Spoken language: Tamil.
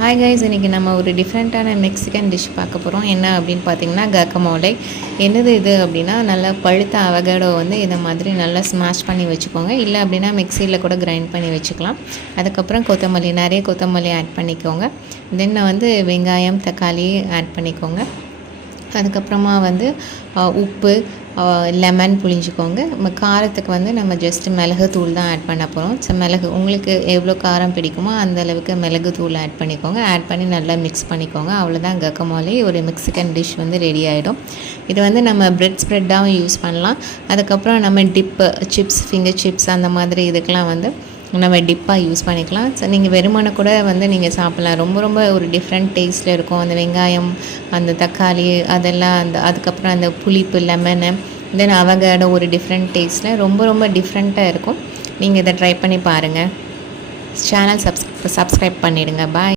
ஹாய் கைஸ் இன்றைக்கி நம்ம ஒரு டிஃப்ரெண்ட்டான மெக்சிகன் டிஷ் பார்க்க போகிறோம் என்ன அப்படின்னு பார்த்தீங்கன்னா கக்கமோலை என்னது இது அப்படின்னா நல்லா பழுத்த அவகேடோ வந்து இதை மாதிரி நல்லா ஸ்மாஷ் பண்ணி வச்சுக்கோங்க. இல்லை அப்படின்னா மிக்சியில் கூட கிரைண்ட் பண்ணி வச்சுக்கலாம். அதுக்கப்புறம் கொத்தமல்லி நிறைய கொத்தமல்லி ஆட் பண்ணிக்கோங்க. தென் வந்து வெங்காயம் தக்காளி ஆட் பண்ணிக்கோங்க. அதுக்கப்புறமா வந்து உப்பு லெமன் புளிஞ்சிக்கோங்க நம்ம காரத்துக்கு வந்து நம்ம ஜஸ்ட்டு மிளகு தூள் தான் ஆட் பண்ண போகிறோம் ஸோ மிளகு உங்களுக்கு எவ்வளோ காரம் பிடிக்குமோ அந்த அளவுக்கு மிளகு தூள் ஆட் பண்ணிக்கோங்க. ஆட் பண்ணி நல்லா மிக்ஸ் பண்ணிக்கோங்க. அவ்வளோதான் கக்கமாலே ஒரு மெக்சிகன் டிஷ் வந்து ரெடி ஆகிடும் இது வந்து நம்ம பிரெட் ஸ்ப்ரெட்டாகவும் யூஸ் பண்ணலாம். அதுக்கப்புறம் நம்ம டிப்பு சிப்ஸ் ஃபிங்கர் சிப்ஸ் அந்த மாதிரி இதுக்கெலாம் வந்து நம்ம டிப்பாக யூஸ் பண்ணிக்கலாம். ஸோ நீங்கள் வெறுமனை கூட வந்து நீங்கள் சாப்பிட்லாம். ரொம்ப ரொம்ப ஒரு டிஃப்ரெண்ட் டேஸ்ட்டில் இருக்கும். அந்த வெங்காயம் அந்த தக்காளி அதெல்லாம் அந்த அதுக்கப்புறம் அந்த புளிப்பு லெமனு தென் அவகேடோ ஒரு டிஃப்ரெண்ட் டேஸ்ட்டில் ரொம்ப ரொம்ப டிஃப்ரெண்ட்டாக இருக்கும். நீங்கள் இதை ட்ரை பண்ணி பாருங்கள் சேனல் சப்ஸ் சப்ஸ்கிரைப் பண்ணிவிடுங்க பாய்